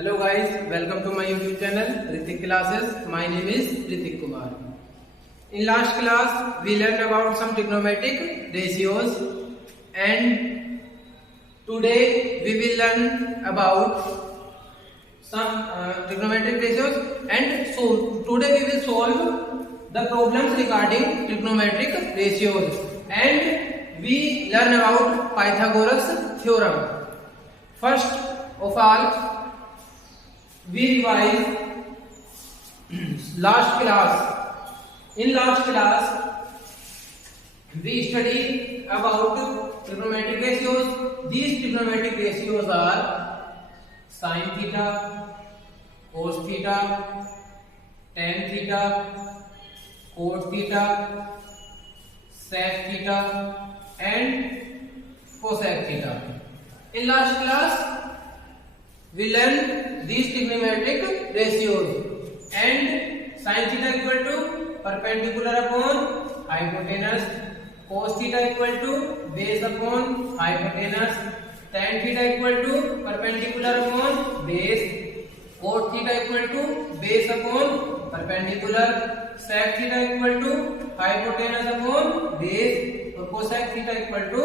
Hello guys, welcome to my YouTube channel Ritik Classes. My name is Ritik Kumar. In last class we learned about some trigonometric ratios and today we will learn about some trigonometric ratios and so today we will solve the problems regarding trigonometric ratios and we learn about Pythagoras theorem. First of all, we revise last class. In last class we studied about trigonometric ratios. These trigonometric ratios are sin theta, cos theta, tan theta, cot theta, sec theta and cosec theta. In last class we learned these trigonometric ratios and sin theta equal to perpendicular upon hypotenuse, cos theta equal to base upon hypotenuse, tan theta equal to perpendicular upon base, cot theta equal to base upon perpendicular, sec theta equal to hypotenuse upon base और cosec theta equal to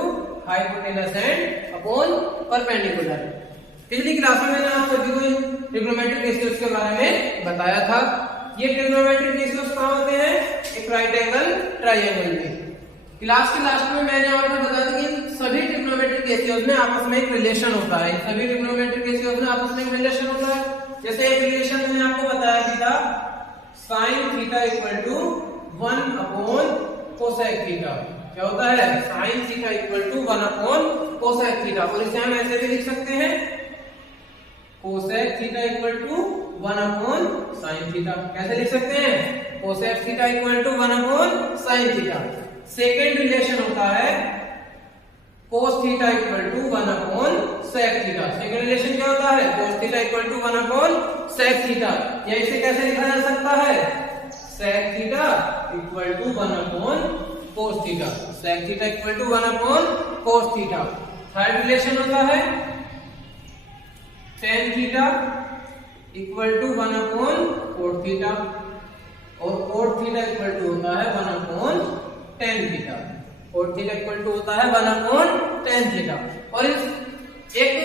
hypotenuse and upon perpendicular. पिछली class में मैंने आप सभी को trigonometric ratios के बारे में बताया था। ये ट्रिग्नोमेट्रिक रेशियोज कहाँ होते हैं? एक राइट एंगल ट्रायंगल में। क्लास के लास्ट में मैंने आपको बताया था कि सभी ट्रिग्नोमेट्रिक रेशियोज में आपस में एक रिलेशन होता है। सभी ट्रिग्नोमेट्रिक रेशियोज में आपस में एक रिलेशन होता है। जैसे एक रिलेशन मैंने आपको बताया था sin theta equal to 1 upon cosec theta. क्या होता है? sin theta equal to 1 upon cosec theta. और इसे हम ऐसे भी लिख सकते हैं cosec theta equal to 1 upon sine theta. कैसे लिख सकते हैं? Cosec theta equal to 1 upon sine theta. Second relation होता है cos theta equal to 1 upon sec theta. Second relation क्या होता है? Cos theta equal to 1 upon sec theta. या इसे कैसे लिखा जा सकता है? Sec theta equal to 1 upon cos theta. Sec theta equal to 1 upon cos theta. Third relation होता है tan theta equal to 1 upon cot theta और कोट थीटा इक्वल टू होता है 1 upon tan theta. Cot theta equal to होता है 1 upon tan theta. और इस एक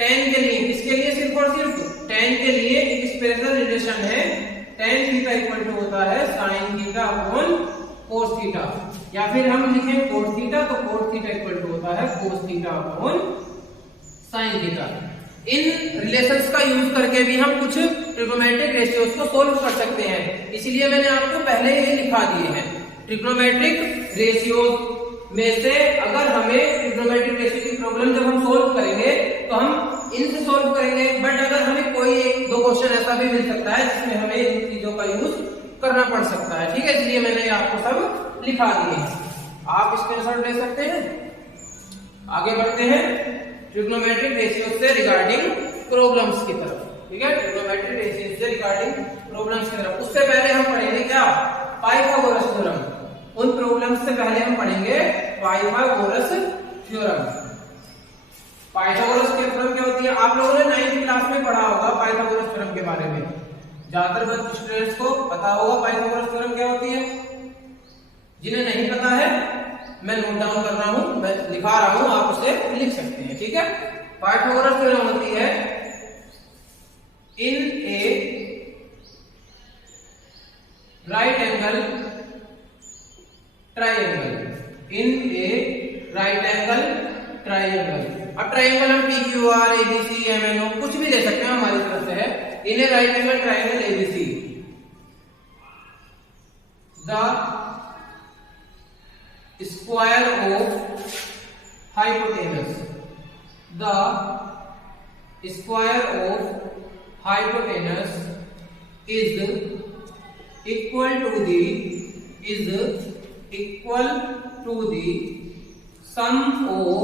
tan के लिए, इसके लिए सिर्फ और सिर्फ tan के लिए एक स्पेशल रिलेशन है। tan थीटा इक्वल टू होता है sin theta upon cos theta. या फिर हम लिखें कोट थीटा तो कोट थीटा इक्वल टू होता है cos theta upon sin theta. इन रिलेशंस का यूज करके भी हम कुछ ट्रिग्नोमेट्रिक रेशियोज को सोल्व कर सकते हैं। इसलिए मैंने आपको पहले ही लिखा दिए हैं। ट्रिग्नोमेट्रिक रेशियोज में से अगर हमें ट्रिग्नोमेट्रिक रेशियो की प्रॉब्लम जब हम सोल्व करेंगे तो हम इनसे सोल्व करेंगे। बट अगर हमें कोई एक दो क्वेश्चन ऐसा भी मिल सकता है जिसमें हमें इन चीजों का यूज करना पड़ सकता है। ठीक है, इसलिए मैंने आपको सब लिखा दिए हैं। आप स्क्रीनशॉट ले सकते हैं। आगे बढ़ते हैं ट्रिग्नोमेट्रिक रेशियोज से रिगार्डिंग प्रॉब्लम्स की तरफ। ठीक है, ट्रिग्नोमेट्रिक रेशियोज से रिगार्डिंग प्रॉब्लम्स की तरफ। उससे पहले हम पढ़ेंगे क्या? Pythagoras theorem. उन प्रॉब्लम्स से पहले हम पढ़ेंगे पाइथागोरस थ्योरम। पाइथागोरस थ्योरम क्या होती है? आप लोगों ने 9th क्लास में पढ़ा होगा पाइथागोरस थ्योरम के बारे में। ज्यादातर स्टूडेंट्स को पता होगा पाइथागोरस थ्योरम क्या होती है। जिन्हें नहीं पता है मैं नोट डाउन कर रहा हूं, मैं लिखा रहा हूं, आप उसे लिख सकते हैं। ठीक है, पाइथागोरस थ्योरम होती है in a right angle triangle. In a right angle triangle. अब ट्रायंगल हम P Q R ABC MNO कुछ भी ले सकते हैं, हमारी तरफ से है। In a right angle triangle ABC the square of hypotenuse. The square of hypotenuse is equal to the sum of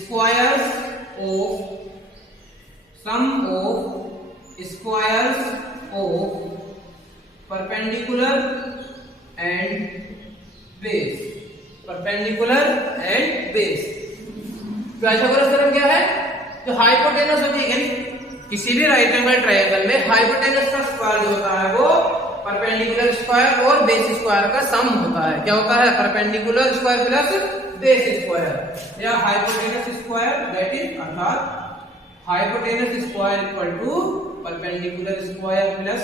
squares of perpendicular and base। Pythagoras theorem क्या है? जो हाइपोटेनस होती है किसी भी राइट एंगल ट्रायंगल में hypotenuse का square जो होता है वो परपेंडिकुलर स्क्वायर और बेस स्क्वायर का सम होता है। क्या होता है? Perpendicular square plus base square या हाइपोटेनस स्क्वायर, दैट इज अर्थात hypotenuse square equal to perpendicular square plus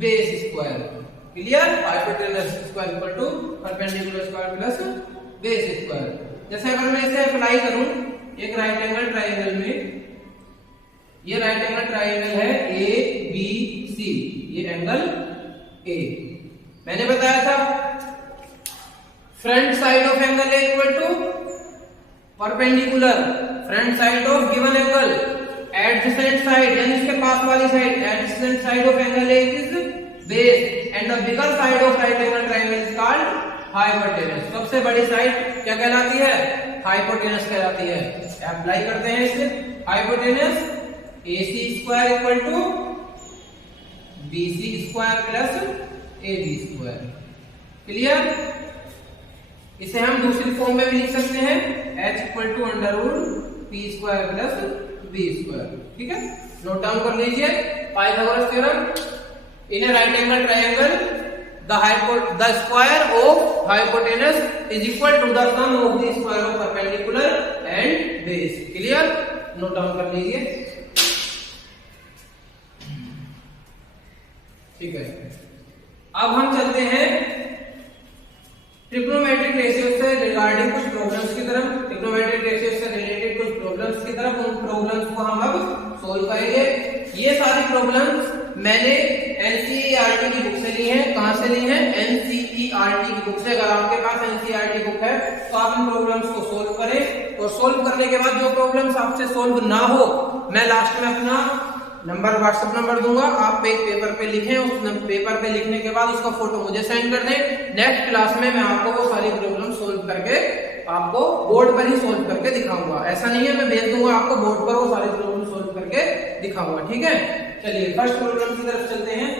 base square. Clear? Hypotenuse square equal to perpendicular square plus base square. जैसे अगर मैं इसे अप्लाई करूं एक राइट एंगल ट्रायंगल में, ये राइट एंगल ट्रायंगल है ए बी सी, ये एंगल ए। मैंने बताया था front side of angle A equal to perpendicular front side of given angle adjacent side, यानी इसके पास वाली side adjacent side of angle A is base and the bigger side of right angle triangle is called hypotenuse. सबसे बड़ी side क्या कहलाती है? Hypotenuse कहलाती है। अप्लाई करते हैं इसे, hypotenuse AC square equal to BC square plus AB square. Clear? इसे हम दूसरी फॉर्म में भी लिख सकते हैं H equal to under root P square plus B square. ठीक है, नोट डाउन कर लीजिए Pythagoras theorem. In a right angle triangle the square of hypotenuse is equal to the sum of the square of perpendicular and base। Clear? Note down कर लीजिए। ठीक है, अब हम चलते हैं ट्रिग्नोमेट्रिक रेशियो से रिगार्डिंग कुछ प्रॉब्लम्स की तरफ। ट्रिग्नोमेट्रिक रेशियो से रिलेटेड कुछ प्रॉब्लम्स की तरफ, उन प्रॉब्लम्स को हम अब सोल्व करेंगे। ये सारी प्रॉब्लम्स मैंने एनसीईआरटी की बुक से ली है। कहां से ली है? एनसीईआरटी की बुक से। अगर आपके पास एनसीईआरटी बुक है तो आप इन प्रॉब्लम्स को सोल्व करें, और सोल्व करने के बाद जो प्रॉब्लम्स आपसे सोल्व ना हो, मैं लास्ट में अपना नंबर व्हाट्सएप नंबर दूंगा, आप एक पेपर पे लिखें। उस पेपर पे लिखने के बाद उसका फोटो मुझे सेंड कर दें। नेक्स्ट क्लास में मैं आपको वो सारी प्रॉब्लम सोल्व करके आपको बोर्ड पर ही सोल्व करके दिखाऊंगा। ऐसा नहीं है मैं भेज दूंगा आपको बोर्ड पर, वो सारी प्रॉब्लम सोल्व करके दिखाऊंगा। ठीक है, चलिए फर्स्ट प्रॉब्लम की तरफ चलते हैं।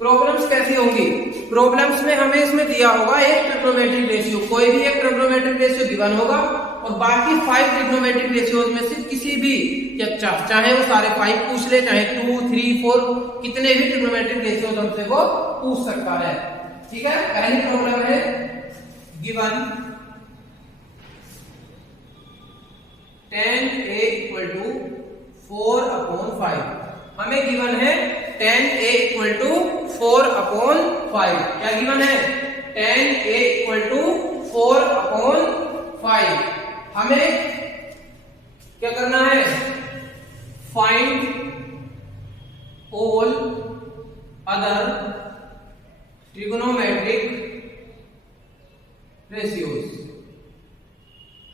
प्रॉब्लम्स कैसी होंगी? प्रॉब्लम्स में हमें इसमें दिया होगा एक ट्रिग्नोमेट्रिक रेशियो, कोई भी एक ट्रिग्नोमेट्रिक रेशियो गिवन होगा, और बाकी 5 ट्रिग्नोमेट्रिक रेशियोज में से किसी भी, चाहे वो सारे 5 पूछ ले, चाहे 2, 3, 4, कितने भी ट्रिग्नोमेट्रिक रेशियोज हमसे वो पूछ सकता है। ठीक है, पहली प्रॉब्लम है given tan A equal to 4/5। हमें गिवन है tan A इक्वल टू 4/5। क्या गिवन है? tan A equal to 4/5। हमें क्या करना है? Find all other trigonometric ratios.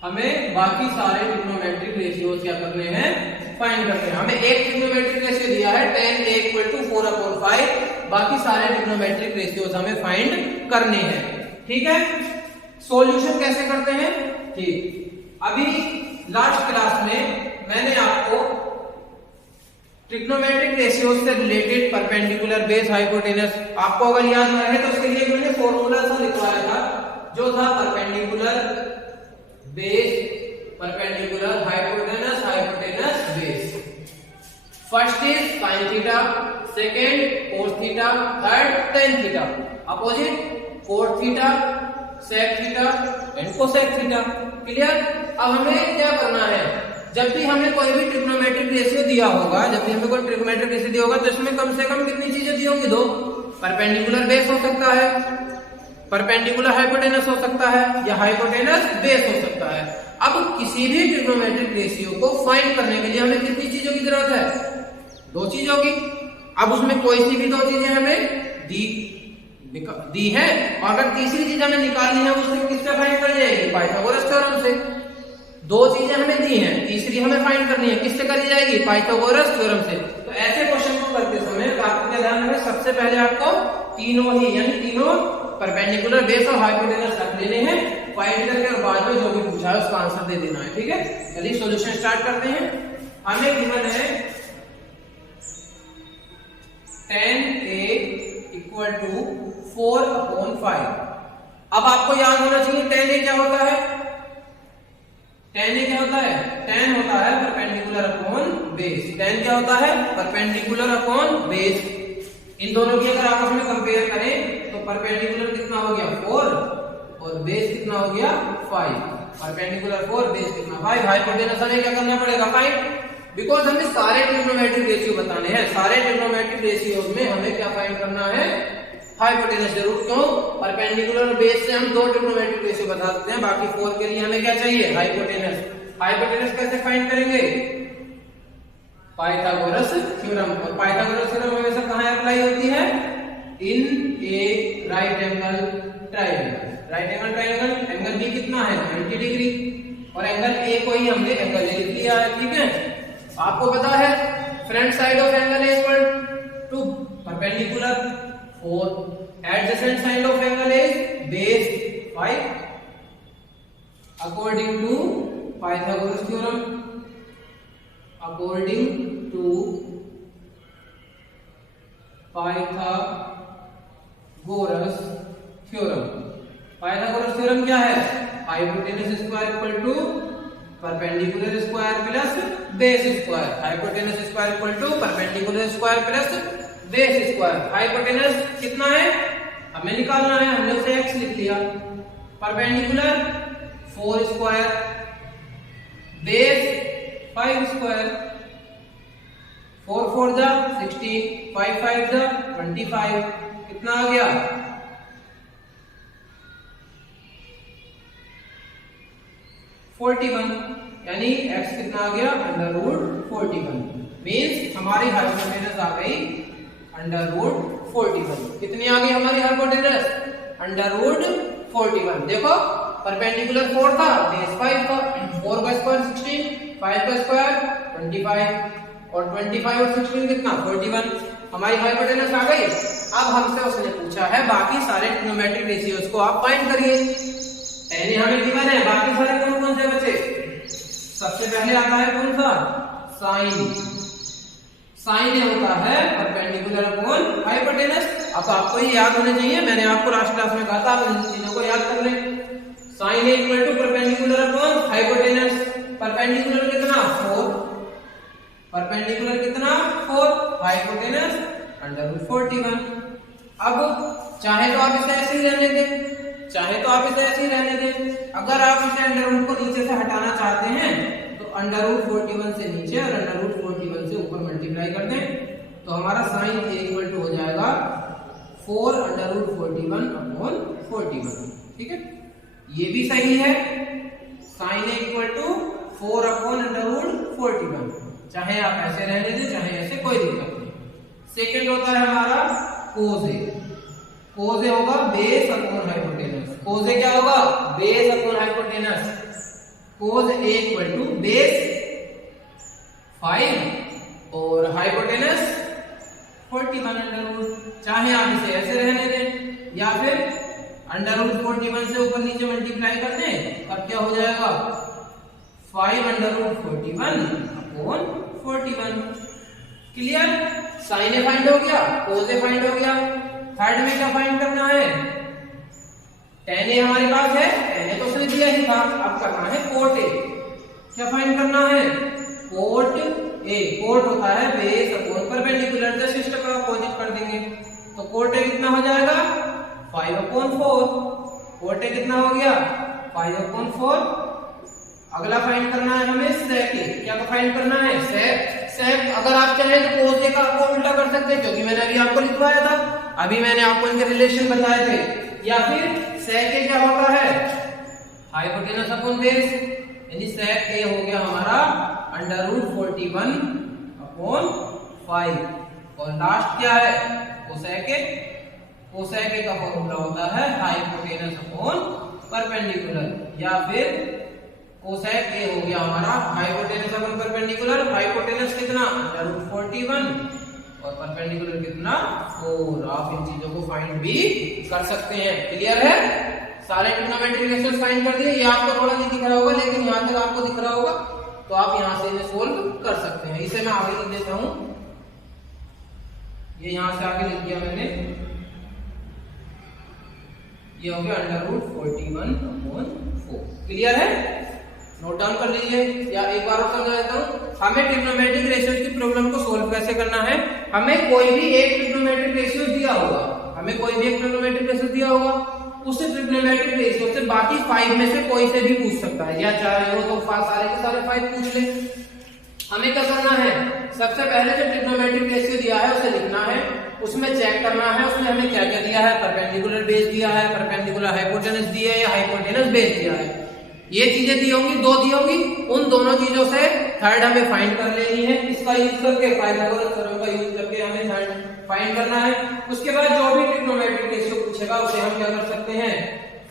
हमें बाकी सारे ट्रिग्नोमेट्रिक रेशियोज क्या करने हैं? फाइंड करते हैं। हमें एक ट्रिग्नोमेट्रिक रेशियो दिया है tan A इक्वल टू 4/5, बाकी सारे ट्रिग्नोमेट्रिक रेशियोज हमें फाइंड करने हैं। ठीक है, सॉल्यूशन कैसे करते हैं? ठीक, अभी लास्ट क्लास में मैंने आपको ट्रिग्नोमेट्रिक रेशियोज से रिलेटेड परपेंडिकुलर बेस हाइपोटेनस, आपको अगर याद ना है तो उसके लिए मैंने फॉर्मूला सा लिखवाया था, जो था perpendicular base perpendicular hypotenuse hypotenuse base. First is sin theta, second cos theta, third tan theta, opposite cot theta, sec theta and cosec theta. Clear? अब हमें क्या करना है? जब भी हमें कोई भी ट्रिग्नोमेट्रिक रेशियो दिया होगा, जब भी हमें कोई ट्रिग्नोमेट्रिक रेशियो दिया होगा, तो इसमें कम से कम कितनी चीजें दी होंगी? 2। परपेंडिकुलर बेस हो सकता है, परपेंडिकुलर हाइपोटेनस हो सकता है, या हाइपोटेनस बेस हो सकता है। अब किसी भी ट्रिग्नोमेट्रिक रेशियो को फाइंड करने के लिए हमें कितनी चीजों की जरूरत है? 2 चीजों की। अब उसमें कोई सी भी 2 चीजें हमें दी है, और अगर तीसरी चीज हमें निकालनी है उससे किससे फाइंड कर जाएगी? पाइथागोरस थ्योरम से। 2 चीजें हमें दी हैं, तीसरी हमें फाइंड करनी है, किससे करी जाएगी? पाइथागोरस थ्योरम से। तो ऐसे क्वेश्चन को करते समय आपको क्या ध्यान रखना? सबसे पहले आपको तीनों ही, यानी तीनों परपेंडिकुलर बेस और हाइपोटेनस रख लेने हैं, फाइंड करके, और बाद में जो भी पूछा है उसका आंसर दे देना है। ठीक है, चलिए सॉल्यूशन स्टार्ट करते हैं। हमें गिवन है tan A इक्वल टू 4/5। अब आपको याद होना चाहिए tan A क्या होता है? tan A क्या होता है? tan होता है perpendicular perpendicular upon base. tan क्या होता है? Perpendicular upon base. इन दोनों की अगर आपस में कंपेयर करें तो परपेंडिकुलर कितना हो गया 4 और बेस कितना हो गया 5। परपेंडिकुलर 4, बेस कितना 5। हाइपोटेनस हमें क्या करना पड़ेगा? फाइंड, बिकॉज हमें सारे ट्रिग्नोमेट्रिक रेशियो बताने हैं। सारे ट्रिग्नोमेट्रिक रेशियोज में हमें क्या फाइंड करना है? हाइपोटेनस जरूर। क्यों? परपेंडिकुलर और बेस से हम 2 ट्रिग्नोमेट्रिक रेशियो बता सकते हैं, बाकी 4 के लिए हमें क्या चाहिए? हाइपोटेनस। हाइपोटेनस कैसे फाइंड करेंगे? Pythagoras theorem. और पाइथागोरस थ्योरम हमेशा कहां अप्लाई होती है? In a right angle triangle. Right angle triangle, angle B कितना है? 90 डिग्री, और एंगल ए को ही हमने एंगल ए लिख लिया है। ठीक है, आपको पता है front side of angle A equal to perpendicular 4, adjacent side of angle A base 5 according to Pythagoras theorem. According to Pythagoras theorem. Pythagoras theorem क्या है? Hypotenuse square equal to perpendicular square plus base square. Hypotenuse square equal to perpendicular square plus base square. Hypotenuse कितना है हमें निकालना है, हमने उसे x लिख लिया। Perpendicular 4 square, base 5 square. 4 4 जा 16, 5 5 जा 25, कितना आ गया? 41। यानी x कितना आ गया? √41। मींस हमारी हाइपोटेनस आ गई √41। कितनी आ गई हमारी हाइपोटेनस? √41। देखो परपेंडिकुलर 4 था, बेस 5 था। 4 का स्क्वायर 16, 5 का स्क्वायर 25, और 25 और 16 कितना? 41। हमारी हाइपोटेनस आ गई। अब हमसे उसने पूछा है बाकी सारे ट्रिग्नोमेट्रिक रेशियोज को आप फाइंड करिए। पहले हमें गिवन है, बाकी सारे कौन कौन से बचे? सबसे पहले आता है कौन सा? साइन। साइन होता है परपेंडिकुलर अपॉन हाइपोटेनस। अब आपको ये याद होने चाहिए, मैंने आपको लास्ट क्लास में कहा था, आप इन चीजों को याद कर लें। Sine equal to perpendicular upon hypotenuse. Perpendicular कितना? 4। परपेंडिकुलर कितना? 4। हाइपोटेनस √41। अब चाहे तो आप इसे ऐसे ही रहने दें, चाहे तो आप इसे ऐसे ही रहने दें। अगर आप इसे अंडर रूट को नीचे से हटाना चाहते हैं तो √41 से नीचे और √41 से ऊपर मल्टीप्लाई कर दें, तो हमारा साइन ए इक्वल टू हो जाएगा 4 √41 अपॉन 41। ठीक है, ये भी सही है। Sine A equal to 4 upon √41। चाहे आप ऐसे रहने दें, चाहे ऐसे, कोई दिक्कत नहीं। सेकेंड होता है हमारा कोज ए। कोज ए होगा base upon hypotenuse. Cos A क्या होगा? Base upon hypotenuse. Cos A equal to base 5 और हाइपोटेनस 41 चाहे आप इसे ऐसे रहने दें या फिर √41 से ऊपर नीचे मल्टीप्लाई कर दें, तब क्या हो जाएगा? 5 √41 अपॉन 41। क्लियर? साइन ए फाइंड हो गया, कोज ए फाइंड हो गया। थर्ड में क्या फाइंड करना है? tan ए हमारे पास है, tan ए तो उसने दिया ही था। अब करना है कोट ए। क्या फाइंड करना है? Cot A. कोट होता है बेस अपॉन परपेंडिकुलर। जस्ट इसका अपोजिट कर देंगे तो कोट ए कितना हो जाएगा? 5/4। कोट ए कितना हो गया? 5/4। अगला फाइंड करना है हमें सेक ए। क्या फाइंड करना है? सेक। सेक अगर आप चाहें तो कोस ए का आपको उल्टा कर सकते हैं, क्योंकि मैंने अभी आपको लिखवाया था, अभी मैंने आपको इनके रिलेशन बताए थे। या फिर सेक ए क्या होता है? हाइपोटेनस अपॉन बेस, यानी सेक ए हो गया हमारा √41 अपॉन 5। और लास्ट क्या है? कोसेक ए। कोसेक ए का फॉर्मूला होता है हाइपोटेनस अपॉन परपेंडिकुलर, या फिर कोसेक ए हो गया हमारा हाइपोटेनस अपॉन परपेंडिकुलर। हाइपोटेनस कितना? √41 और परपेंडिकुलर कितना? 4। आप इन चीजों को फाइंड भी कर सकते हैं। क्लियर है? सारे ट्रिग्नोमेट्रिक रिलेशंस फाइंड कर दिए। ये आपको थोड़ा नहीं दिख रहा होगा, लेकिन यहां तक आपको दिख रहा होगा, तो आप यहां से इन्हें सोल्व कर सकते हैं। इसे मैं आगे लिख देता हूं। ये यहां से आगे लिख दिया मैंने। ये हो गया √41 अपॉन 4। क्लियर है? नोट डाउन कर लीजिए, या एक बार और समझा देता हूं। हमें ट्रिग्नोमेट्रिक रेशियोज की प्रॉब्लम को सोल्व कैसे करना है, हमें कोई भी एक ट्रिग्नोमेट्रिक रेशियो दिया होगा, हमें कोई भी एक ट्रिग्नोमेट्रिक रेशियो दिया होगा, उस ट्रिग्नोमेट्रिक रेशियो से बाकी 5 में से कोई से भी पूछ सकता है, या चाहे हो तो सारे के सारे 5 पूछ ले। हमें क्या करना है, सबसे पहले जो ट्रिग्नोमेट्रिक रेशियो दिया है उसे लिखना है, उसमें चेक करना है उसमें हमें क्या क्या दिया है, परपेंडिकुलर बेस दिया है, परपेंडिकुलर हाइपोटेनस दी है या हाइपोटेनस बेस दिया है, ये चीजें दी होंगी, 2 दी होंगी, उन दोनों चीजों से थर्ड हमें फाइंड कर लेनी है, इसका यूज करके पाइथागोरस थ्योरम का यूज करके हमें थर्ड फाइंड करना है। उसके बाद जो भी ट्रिग्नोमेट्रिक रेशियो पूछेगा उसे हम क्या कर सकते हैं,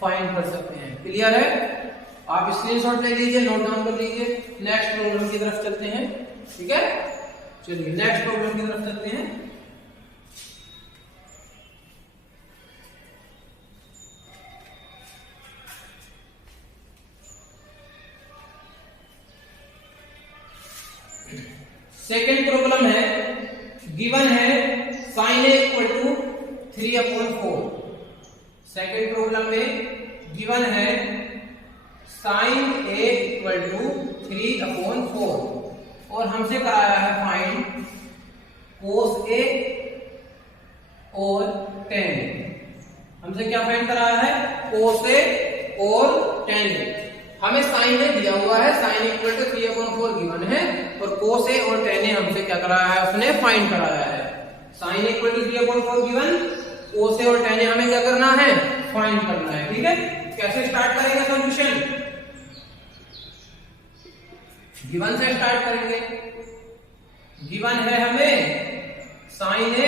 फाइंड कर सकते हैं। क्लियर है, आप स्क्रीनशॉट ले लीजिए, नोट डाउन कर लीजिए। नेक्स्ट प्रॉब्लम की तरफ चलते हैं, ठीक है, चलिए नेक्स्ट प्रॉब्लम की तरफ चलते हैं। सेकेंड प्रॉब्लम है, गिवन है sin a equal to 3/4। Second problem में गिवन है sin a इक्वल टू 3/4 और हमसे कराया है फाइंड cos a और tan a। हमसे क्या फाइंड कराया है, cos a और tan a। हमें साइन ए दिया हुआ है, साइन इक्वल टू 3/4 गिवन है, और cos a और tan a हमसे क्या कराया है, उसने फाइंड कराया है। Sine equal to 3/4 given, cos a और tan a हमें क्या करना है, फाइंड करना है। ठीक है, कैसे स्टार्ट करेंगे सॉल्यूशन, गिवन से स्टार्ट करेंगे। गिवन है हमें साइन ए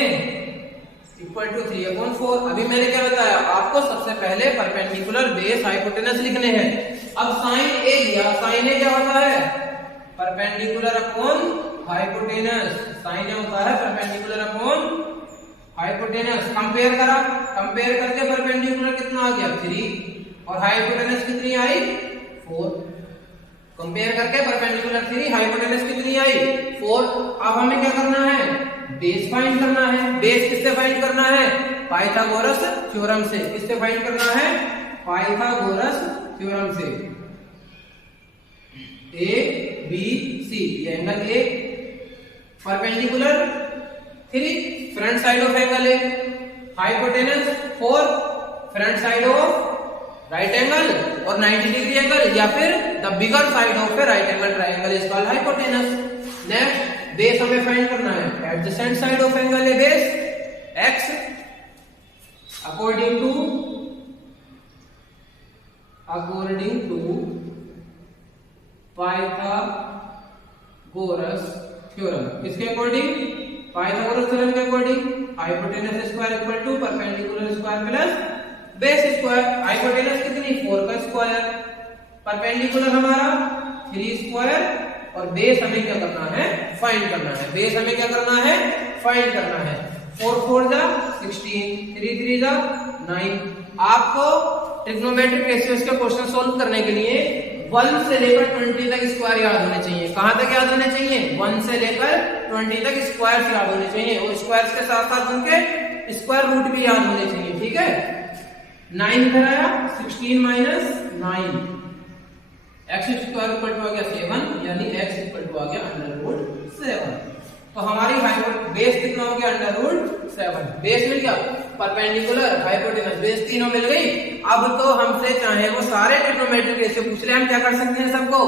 इक्वल टू 3/4। अभी मैंने क्या बताया आपको, सबसे पहले परपेंडिकुलर बेस हाइपोटेनस लिखने हैं। अब साइन ए दिया, साइन ए क्या होता है, परपेंडिकुलर अपॉन हाइपोटेनस, साइन ए होता है परपेंडिकुलर अपॉन हाइपोटेनस। कंपेयर करा, कंपेयर करके परपेंडिकुलर कितना आ गया 3 और हाइपोटेनस कितनी आई 4। कंपेयर करके परपेंडिकुलर 3, हाइपोटेनस कितनी आई 4। अब हमें क्या करना है, बेस फाइंड करना है। बेस किससे फाइंड करना है, पाइथागोरस थ्योरम से। किससे फाइंड करना है, पाइथागोरस थ्योरम से। ए बी सी, ये angle A, perpendicular 3 front side of angle A, hypotenuse 4 front side of right angle और 90 डिग्री एंगल, या फिर the bigger side of a right angle triangle is called hypotenuse. Next base हमें find करना है, adjacent side of angle A base x according to Pythagoras theorem. किसके according, Pythagoras theorem के according. Hypotenuse square equal to perpendicular square plus base square. Hypotenuse कितनी 4 का square, perpendicular हमारा 3 square, और base हमें क्या करना है, फाइंड करना है। बेस हमें क्या करना है, फाइंड करना है। 4 4 जा 16, 3 3 जा 9। आपको ट्रिग्नोमेट्रिक रेशियोज के क्वेश्चन सोल्व करने के लिए 1 से लेकर 20 तक स्क्वायर याद होने चाहिए। कहां तक याद होने चाहिए, 1 से लेकर 20 तक स्क्वायर याद होने चाहिए, और स्क्वायर के साथ साथ उनके स्क्वायर रूट भी याद होने चाहिए। ठीक है, 9 इधर आया, 16 minus 9, x square equal to आ गया 7, यानी x इक्वल टू आ गया √7। तो हमारी बेस कितना हो गया, √7। बेस मिल गया, परपेंडिकुलर हाइपोटेनस बेस तीनों मिल गई। अब तो हमसे चाहे वो सारे ट्रिग्नोमेट्रिक रेशियो पूछ ले, हम क्या कर सकते हैं, सबको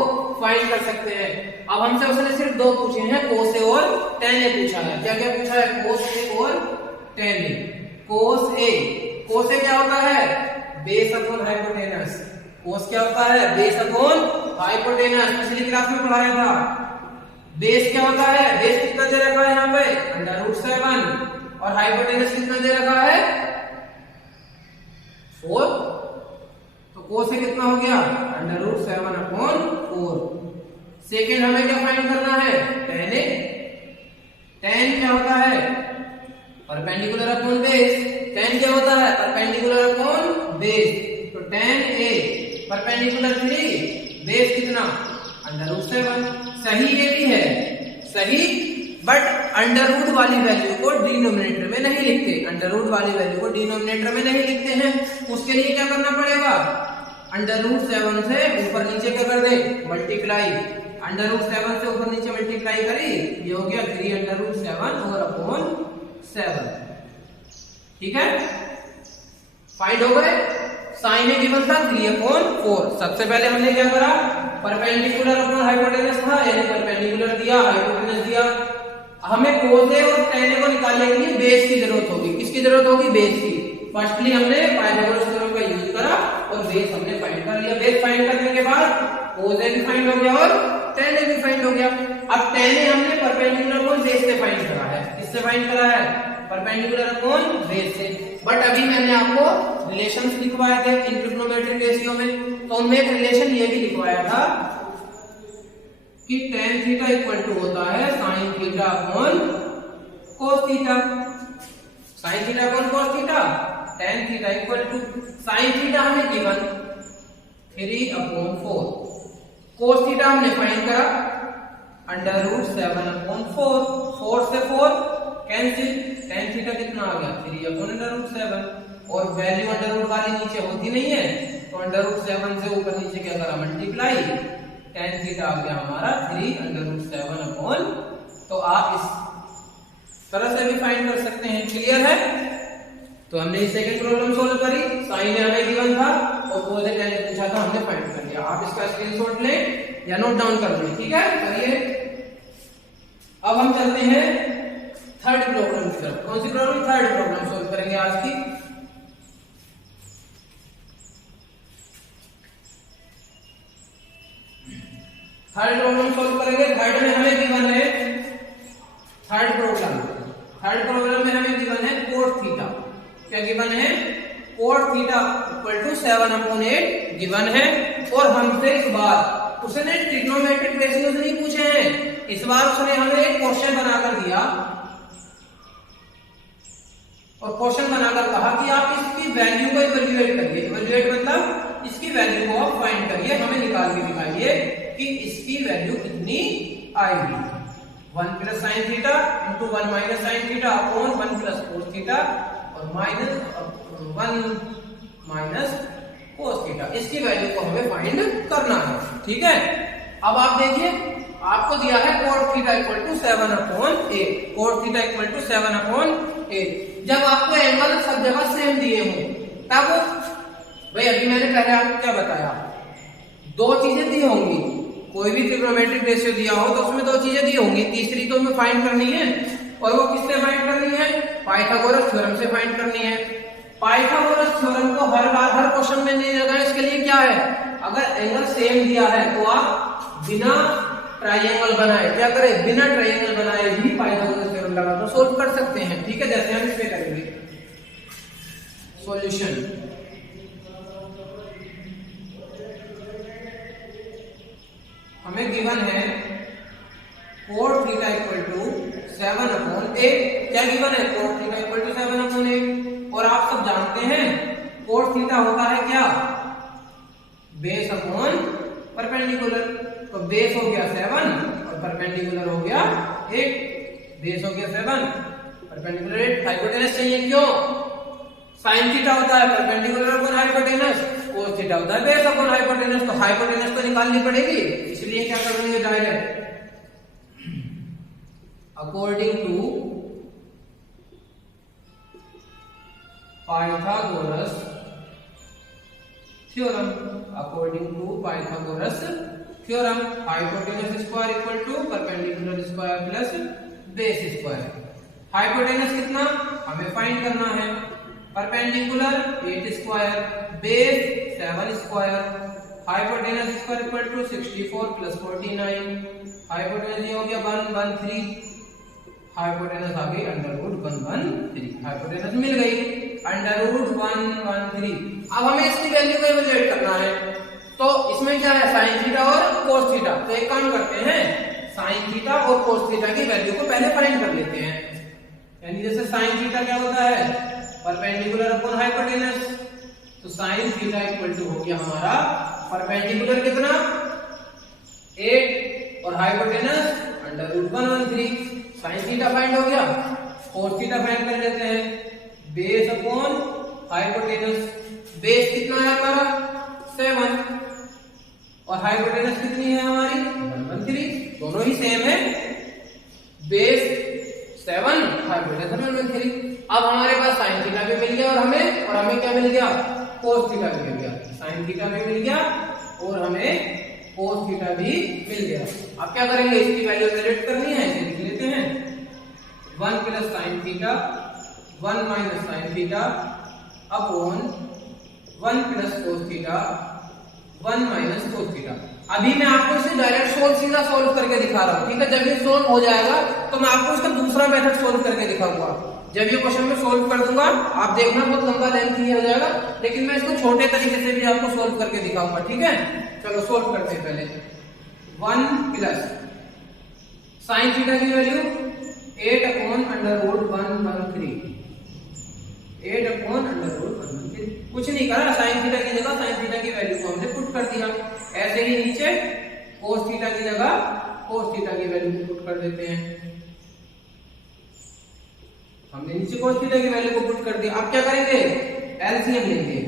फाइंड कर सकते हैं। अब हमसे उसने सिर्फ 2 पूछे हैं, cos a और tan a पूछा है। क्या क्या पूछा है, cos a और tan a। cos a क्या होता है, बेस अपॉन हाइपोटेनस। cos क्या होता है, बेस अपॉन हाइपोटेनस, पिछली क्लास में पढ़ाया था। बेस क्या होता है, बेस कितना दे रखा है यहाँ पे √7, और हाइपोटेनस कितना दे रखा है 4। तो cos से कितना हो गया √7/4। सेकेंड हमें क्या फाइंड करना है, tan a। tan क्या होता है, परपेंडिकुलर अपॉन बेस। tan क्या होता है, परपेंडिकुलर अपॉन बेस। तो tan a परपेंडिकुलर 3, बेस कितना √7। सही ये भी है, सही, बट अंडर रूट वाली वैल्यू को डिनोमिनेटर में नहीं लिखते। अंडर रूट वाली वैल्यू को डिनोमिनेटर में नहीं लिखते हैं। उसके लिए क्या करना पड़ेगा, √7 से ऊपर नीचे क्या कर दे, मल्टीप्लाई। √7 से ऊपर नीचे मल्टीप्लाई करी, ये हो गया 3√7 और अपॉन 7। ठीक है, फाइंड हो गए। साइन में गिवन था 3/4। सबसे पहले हमने क्या करा, परपेंडिकुलर अपॉन हाइपोटेनस था, यानी परपेंडिकुलर दिया, हाइपोटेनस दिया। हमें कोस ए और tan ए को निकालने के लिए बेस की जरूरत होगी। किसकी जरूरत होगी? बेस की। फर्स्टली हमने पाइथागोरस थ्योरम का यूज करा और बेस हमने फाइंड कर लिया। बेस फाइंड करने के बाद कोस ए भी फाइंड हो गया और tan ए भी फाइंड हो गया। अब tan ए हमने परपेंडिकुलर अपॉन बेस से फाइंड करा है। किससे फाइंड करा है? परपेंडिकुलर अपॉन बेस से। बट अभी मैंने आपको रिलेशंस लिखवाए थे इन ट्रिग्नोमेट्रिक रेशियो में, तो उनमें एक रिलेशन ये भी लिखवाया था कि tan थीटा इक्वल टू होता है sin theta upon cos theta. sin theta upon cos theta, tan theta equal to sin theta हमें गिवन 3/4, cos थीटा हमने फाइंड करा √7/4, 4 से 4 कैंसिल, tan थीटा कितना आ गया? 3/√7। और वैल्यू अंडर रूट वाली नीचे होती नहीं है, तो √7 से ऊपर नीचे क्या करा? मल्टीप्लाई, tan थीटा आ गया हमारा 3√7/। तो आप इस तरह से भी फाइंड कर सकते हैं। क्लियर है? तो हमने सेकंड प्रॉब्लम सोल्व करी, साइन हमें गिवन था और कोस ए tan पूछा था, हमने फाइंड कर लिया। आप इसका स्क्रीनशॉट लें या नोट डाउन कर लें। ठीक है, करिए। अब हम चलते हैं थर्ड प्रॉब्लम की तरफ। कौन सी प्रॉब्लम? थर्ड प्रॉब्लम सोल्व करेंगे आज की। थर्ड प्रॉब्लम सोल्व करेंगे। थर्ड में हमें गिवन है, थर्ड प्रॉब्लम में हमें गिवन है cos थीटा। क्या गिवन है? cos theta equal to 7/8 given है। और हमसे इस बार उसने ट्रिग्नोमेट्रिक रेशियोज नहीं पूछे हैं, इस बार उसने हमें एक क्वेश्चन बनाकर दिया और क्वेश्चन बनाकर कहा कि आप इसकी वैल्यू को इवैल्यूएट करिए। इवैल्यूएट मतलब इसकी वैल्यू को आप फाइंड करिए, हमें निकाल के दिखाइए कि इसकी वैल्यू कितनी आएगी। 1 + sin theta into 1 - sin theta upon 1 + cos theta और -1 - cos थीटा। इसकी वैल्यू को हमें फाइंड करना है। ठीक है, अब आप देखिए, आपको दिया है cos theta equal to 7/8। cos theta equal to 7/8। जब आपको एंगल सब जगह सेम दिए हों तब भाई, अभी मैंने पहले आपको क्या बताया, दो चीजें दी होंगी। कोई भी ट्रिग्नोमेट्रिक रेशियो दिया हो तो उसमें दो चीजें दी होंगी, तीसरी तो हमें फाइंड करनी है। और वो किससे फाइंड करनी है? पाइथागोरस थ्योरम से फाइंड करनी है। पाइथागोरस थ्योरम को हर बार हर क्वेश्चन में नहीं लगाएं। इसके लिए क्या है, अगर एंगल सेम दिया है तो आप बिना ट्रायंगल बनाए क्या करें? बिना ट्रायंगल बनाए भी पाइथागोरस थ्योरम लगा तो सोल्व कर सकते हैं। ठीक है, जैसे हम इसमें करेंगे सॉल्यूशन। हमें गिवन है cos थीटा इक्वल टू 7/8। क्या गिवन है? cos theta equal to 7/8। और आप सब जानते हैं cos थीटा होता है क्या? Base upon perpendicular. तो बेस हो गया 7 और परपेंडिकुलर हो गया 8। बेस हो गया 7, परपेंडिकुलर 8। हाइपोटेनस चाहिए, क्यों? sin थीटा होता है perpendicular upon hypotenuse, cos theta होता है बेस अपॉन हाइपोटेनस। तो हाइपोटेनस तो निकालनी पड़ेगी, इसलिए क्या करेंगे? Direct according to Pythagoras theorem, according to Pythagoras theorem, hypotenuse square equal to perpendicular square plus base square. Hypotenuse कितना हमें फाइंड करना है? Perpendicular 8 square, base 7 square. Hypotenuse square equal to 64 + 49। Hypotenuse ये हो गया 113। हाइपोटेनस आ गई √113। हाइपोटेनस मिल गई √113। अब हमें इसकी वैल्यू को इवैल्यूएट करना है, तो इसमें क्या है? sin थीटा और cos थीटा। तो एक काम करते हैं, sin थीटा और cos थीटा की वैल्यू को पहले फाइंड कर लेते हैं। यानी जैसे sin थीटा क्या होता है? Perpendicular upon hypotenuse. तो sin थीटा इक्वल टू हो गया हमारा परपेंडिकुलर कितना? 8 और हाइपोटेनस √113। sin थीटा फाइंड हो गया, cos थीटा फाइंड कर लेते हैं। Base upon hypotenuse. बेस कितना है हमारा? 7 और हाइपोटेनस कितनी है हमारी? 113, दोनों ही सेम है, बेस 7 5/113। अब हमारे पास साइन थीटा भी मिल गया और हमें क्या मिल गया, कोस थीटा भी मिल गया। साइन थीटा भी मिल गया और हमें कोस थीटा भी मिल गया। अब क्या करेंगे, इसकी वैल्यू कैलकुलेट करनी है, इसे लिख लेते हैं 1 plus sine theta 1 minus sine theta upon 1 plus cos theta 1 minus cos theta. अभी मैं आपको इसे डायरेक्ट सीधा सोल्व करके दिखा रहा हूं, ठीक है। जब ये सोल्व हो जाएगा तो मैं आपको इसका दूसरा मेथड सोल्व करके दिखाऊंगा। जब ये क्वेश्चन में सोल्व कर दूंगा, आप देखना बहुत लंबा लेंथी हो जाएगा, लेकिन मैं इसको छोटे तरीके से भी आपको सोल्व करके दिखाऊंगा, ठीक है। चलो सोल्व करते हैं पहले। 1 प्लस साइन थीटा की वैल्यू 8/√113, 8/√113। कुछ नहीं करा, साइन थीटा की जगह साइन थीटा की वैल्यू को हमने पुट कर दिया। ऐसे ही नीचे कोस थीटा की जगह कोस थीटा की वैल्यू को पुट कर देते हैं। हमने नीचे कोस थीटा की वैल्यू को पुट कर दिया। अब क्या करेंगे, एलसीएम लेंगे।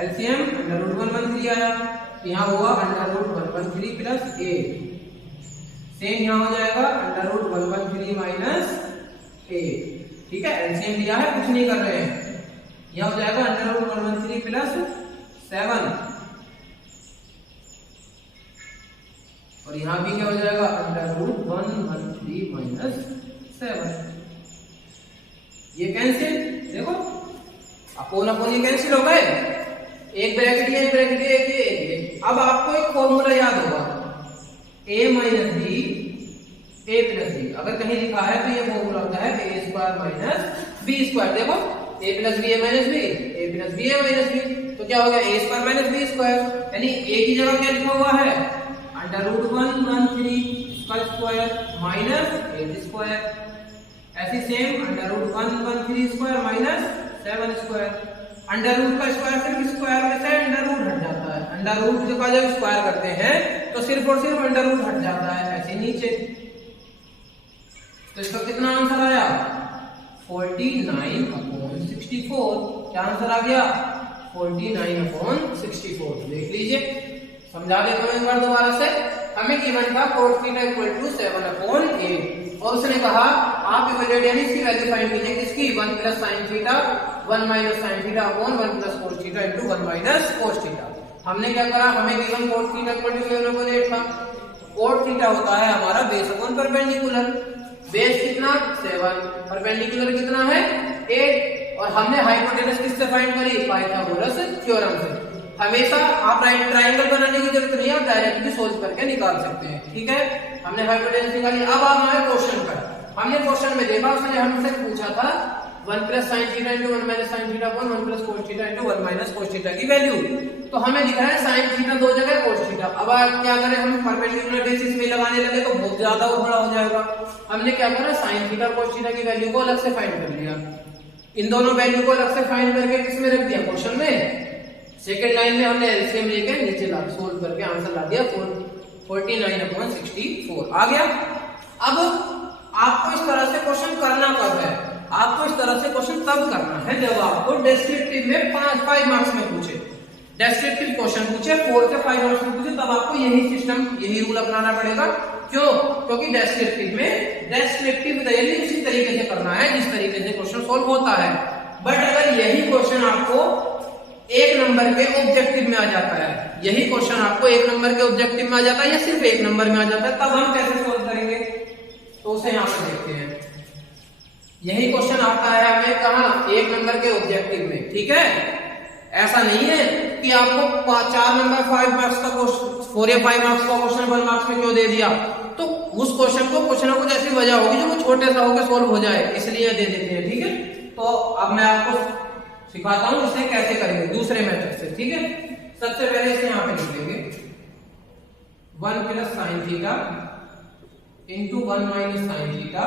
एलसीएम √113 आया, यहाँ हुआ √113 प्लस 8, सेम यहाँ हो जाएगा √113 माइनस 8, ठीक है। एलसीएम लिया है, कुछ नहीं कर रहे हैं। यहाँ हो जाएगा √113 प्लस 7 और यहाँ भी क्या हो जाएगा √113 माइनस 7। ये कैंसिल, देखो अपोन अपोन ये कैंसिल हो गए, एक ब्रैकेट ये, एक ब्रैकेट ये, एक। अब आपको एक फॉर्मूला याद होगा, a minus b a plus b. अगर कहीं लिखा है तो ये फॉर्मूला होता है a square minus b square. देखो a plus b a minus b, a plus b a minus b, तो क्या हो गया a square minus b square. यानी a की जगह क्या लिखा हुआ है, √113 का स्क्वायर माइनस 8 स्क्वायर। ऐसे same √113 square minus 7 square. Under root का स्क्वायर सिर्फ स्क्वायर में से अंडर रूट हट जाता है। अंडर रूट जब स्क्वायर करते हैं तो सिर्फ और सिर्फ अंडर रूट हट जाता है, ऐसे नीचे। तो इसका कितना आंसर आया, 49/64। क्या आंसर आ गया, 49/64। देख लीजिए, समझा देता हूं एक बार दोबारा से। हमें गिवन था cos θ = 7/8 और उसने कहा आप इवेल्युएट यानी इसकी वैल्यू फाइंड कीजिए, किसकी, 1 plus sine theta 1 minus sine theta upon 1 plus cos theta into 1 minus cos theta. हमने क्या करा, हमें गिवन cos θ = 7/8 था। cos थीटा होता है हमारा बेस अपॉन परपेंडिकुलर। बेस कितना, 7, परपेंडिकुलर कितना है, 8। और हमने हाइपोटेनस किससे फाइंड करी, पाइथागोरस थ्योरम से। हमेशा आप राइट ट्रायंगल बनाने की जरूरत नहीं है, आप डायरेक्ट भी सोल्व करके निकाल सकते हैं, ठीक है। हमने हाइपोटेनस निकाली। अब आप हमारे क्वेश्चन पर, हमने क्वेश्चन में देखा, उसने हमसे पूछा था 1 plus sine theta into 1 minus sine theta upon 1 plus cos theta into 1 minus cos theta की वैल्यू। तो हमें दिख रहा है साइन थीटा दो जगह cos थीटा। अब आप क्या करें, हम परपेंडिकुलर बेसिस में लगाने लगे तो बहुत ज्यादा और बड़ा हो जाएगा। हमने क्या करा, साइन थीटा cos थीटा की वैल्यू को अलग से फाइंड कर लिया। इन दोनों वैल्यू को अलग से फाइंड करके किसमें रख दिया, क्वेश्चन में। सेकंड लाइन में हमने एलसीएम लेके नीचे ला सोल्व करके आंसर ला दिया 49/64 आ गया। अब आपको इस तरह से क्वेश्चन करना कब है, आपको इस तरह से क्वेश्चन तब करना है जब आपको डिस्क्रिप्टिव में 5 मार्क्स में पूछे, डिस्क्रिप्टिव क्वेश्चन पूछे 4 से 5 मार्क्स में पूछे, तब आपको यही सिस्टम, यही रूल अपनाना पड़ेगा। क्यों, क्योंकि डेस्क्रिप्टिव तैयारी उसी तरीके से करना है जिस तरीके से क्वेश्चन सोल्व होता है। बट अगर यही क्वेश्चन आपको 1 नंबर के ऑब्जेक्टिव में आ जाता है, यही क्वेश्चन आपको 1 नंबर के ऑब्जेक्टिव में आ जाता है या सिर्फ 1 नंबर में आ जाता है, तब हम कैसे सोल्व करेंगे, तो उसे यहाँ पे देखते हैं। यही क्वेश्चन आता है हमें कहाँ, 1 नंबर के ऑब्जेक्टिव में, ठीक है। ऐसा नहीं है कि आपको 4 नंबर 5 मार्क्स का क्वेश्चन, 4 या 5 मार्क्स का क्वेश्चन 1 मार्क्स में क्यों दे दिया। तो उस क्वेश्चन को कुछ ना कुछ ऐसी वजह होगी जो छोटे सा होकर सोल्व हो जाए, इसलिए दे देते हैं, ठीक है। तो अब मैं आपको सिखाता हूं इसे कैसे करेंगे दूसरे मेथड से, ठीक है। सबसे पहले इसे यहां पे लिख लेंगे 1 plus sine theta into 1 minus sine theta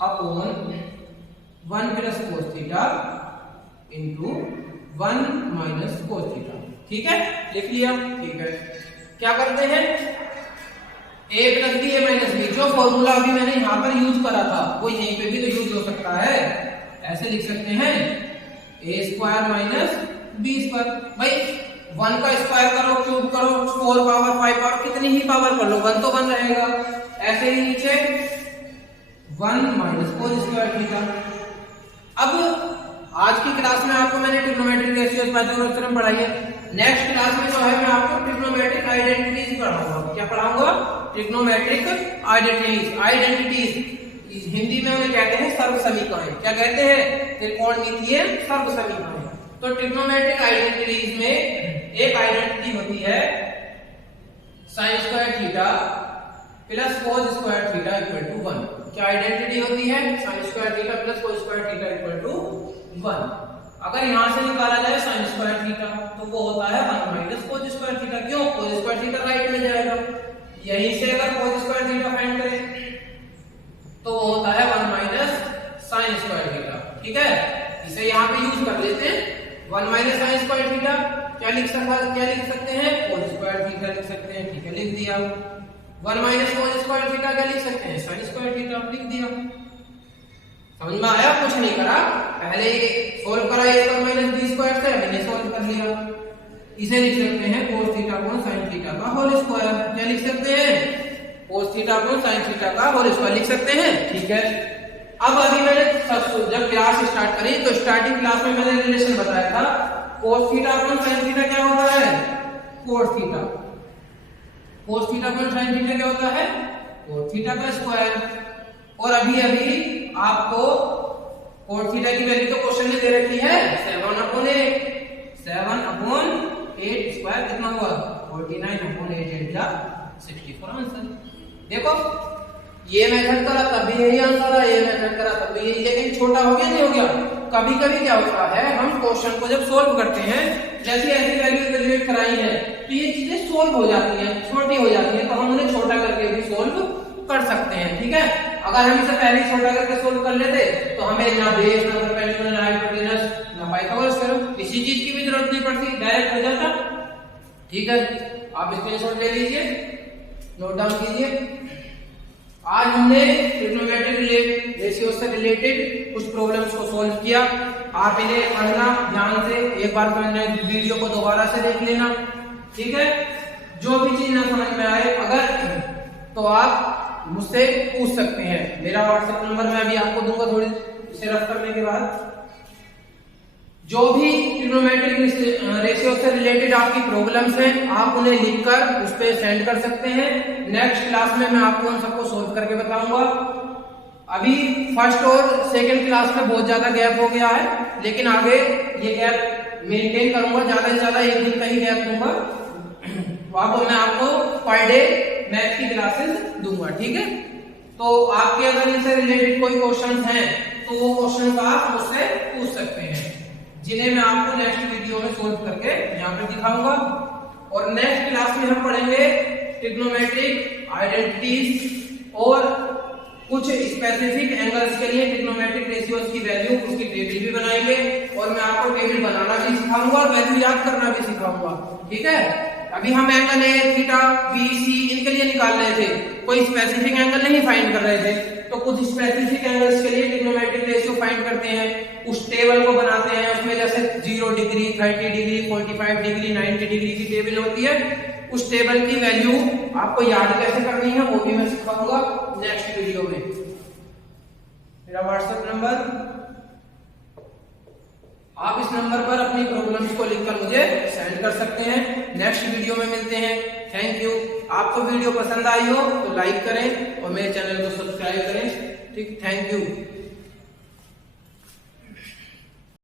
upon 1 plus cos theta into 1 minus cos theta, ठीक है। लिख लिया, ठीक है। क्या करते हैं, a plus b a minus b, जो फॉर्मूला अभी मैंने यहां पर यूज करा था वो यहीं पे भी तो यूज हो सकता है। ऐसे लिख सकते हैं a square minus b square. भाई 1 का स्क्वायर करो, क्यूब करो, 4 पावर 5 पावर कितनी ही पावर कर लो 1 तो 1 रहेगा। ऐसे ही नीचे 1 माइनस कोस स्क्वायर थीटा। अब आज की क्लास में आपको मैंने ट्रिग्नोमेट्रिक रेशियोज पाइथागोरस थ्योरम पढ़ाई है। नेक्स्ट क्लास में जो है मैं आपको ट्रिग्नोमेट्रिक आइडेंटिटीज पढ़ाऊंगा। क्या पढ़ाऊंगा? Trigonometric identities. हिंदी में उन्हें कहते हैं सर्व समीकरण। क्या कहते हैं? त्रिकोणमितीय सर्व समीकरण। तो ट्रिग्नोमेट्रिक आइडेंटिटीज में एक आइडेंटिटी होती है sin square theta plus cos square theta equal to 1। क्या आइडेंटिटी होती है? sin square theta plus cos square theta equal to 1। अगर यहां से निकाला जाए sin स्क्वायर थीटा तो वो होता है 1 माइनस cos स्क्वायर थीटा। क्यों? cos स्क्वायर थीटा राइट में जाएगा। यहीं से अगर cos स्क्वायर थीटा फाइंड करें तो वो होता है 1 माइनस sin स्क्वायर थीटा। ठीक है, इसे यहां पे यूज कर लेते हैं। 1 माइनस sin स्क्वायर थीटा क्या लिख सकते हैं? cos स्क्वायर थीटा लिख सकते हैं। ठीक है, लिख दिया। 1 माइनस cos स्क्वायर थीटा क्या लिख सकते हैं? sin स्क्वायर थीटा लिख दिया। समझ में आया? कुछ नहीं करा, पहले सोल्व करा a square minus b square से, अब इन्हें सोल्व कर लिया। इसे लिख सकते हैं cos theta upon sin theta का होल स्क्वायर। क्या लिख सकते हैं? cos theta upon sin theta का होल स्क्वायर लिख सकते हैं। ठीक है, अब अभी मैंने जब क्लास स्टार्ट करी तो स्टार्टिंग क्लास में मैंने रिलेशन बताया था cos theta upon sin theta क्या होता है? cos theta. cos theta upon sin theta क्या होता है? cos थीटा का स्क्वायर। और अभी आपको cos थीटा की वैल्यू तो क्वेश्चन में दे रखी है 7 अपॉन 8। 7 अपॉन 8 स्क्वायर कितना हुआ? 49 अपॉन 8 या 64 आंसर। देखो ये मेथड करा तब भी यही आंसर है, ये मेथड करा तब भी यही, लेकिन छोटा हो गया नहीं हो गया? कभी कभी क्या होता है, हम क्वेश्चन को जब सोल्व करते हैं, जैसी ऐसी वैल्यू इवैल्यूएट कराई है तो ये चीजें सोल्व हो जाती हैं, छोटी हो जाती हैं, तो हम उन्हें छोटा करके भी सोल्व कर सकते हैं। ठीक है, अगर हम इसे पहले ही छोटा करके सोल्व कर लेते तो हमें ना बेस, ना परपेंडिकुलर, ना हाइपोटेनस, ना पाइथागोरस थ्योरम, किसी चीज की भी जरूरत नहीं पड़ती, डायरेक्ट हो जाता। ठीक है, आप स्क्रीनशॉट ले लीजिए, नोट डाउन कीजिए। आज हमने ट्रिग्नोमेट्रिक रेशियोज से रिलेटेड कुछ प्रॉब्लम्स को सॉल्व किया। आप इन्हें पढ़ना ध्यान से, एक बार मैंने वीडियो को दोबारा से देख लेना। ठीक है, जो भी चीज ना समझ में आए अगर तो आप मुझसे पूछ सकते हैं। मेरा व्हाट्सएप नंबर मैं अभी आपको दूंगा थोड़ी इसे रफ करने के बाद। जो भी ट्रिग्नोमेट्रिक रेशियो से रिलेटेड आपकी प्रॉब्लम्स हैं आप उन्हें लिखकर उस पर सेंड कर सकते हैं। नेक्स्ट क्लास में मैं आपको उन सबको सोल्व करके बताऊंगा। अभी फर्स्ट और सेकंड क्लास में बहुत ज्यादा गैप हो गया है, लेकिन आगे ये गैप मेंटेन करूंगा, ज्यादा से ज्यादा एक दिन का ही गैप दूंगा। वहां मैं आपको पर डे मैथ की क्लासेस दूंगा। ठीक है, तो आपके अगर इनसे रिलेटेड कोई क्वेश्चन हैं तो वो क्वेश्चन आप मुझसे पूछ सकते हैं, जिन्हें मैं आपको नेक्स्ट वीडियो में सोल्व करके यहाँ पे दिखाऊंगा। और नेक्स्ट क्लास में हम पढ़ेंगे ट्रिग्नोमेट्रिक आइडेंटिटीज और कुछ स्पेसिफिक एंगल्स के लिए ट्रिग्नोमेट्रिक रेशियोज की वैल्यू, उसकी टेबल भी बनाएंगे और मैं आपको टेबल बनाना भी सिखाऊंगा और वैल्यू याद करना भी सिखाऊंगा। ठीक है, अभी हम एंगल ए, थीटा, बी, सी इनके लिए निकाल रहे थे, कोई स्पेसिफिक एंगल नहीं फाइंड कर रहे थे। तो कुछ स्पेसिफिक एंगल्स के लिए ट्रिग्नोमेट्रिक रेशियो फाइंड करते हैं, उस टेबल को बनाते हैं। उसमें जैसे 0 डिग्री, 30 डिग्री, 45 डिग्री, 90 डिग्री की टेबल होती है। उस टेबल की वैल्यू आपको याद कैसे करनी है वो भी मैं सिखाऊंगा नेक्स्ट वीडियो में। मेरा व्हाट्सएप नंबर, आप इस नंबर पर अपनी प्रॉब्लम्स को लिखकर मुझे सेंड कर सकते हैं। नेक्स्ट वीडियो में मिलते हैं। Thank you. आपको वीडियो पसंद आई हो तो लाइक करें और मेरे चैनल को सब्सक्राइब करें। ठीक, थैंक यू।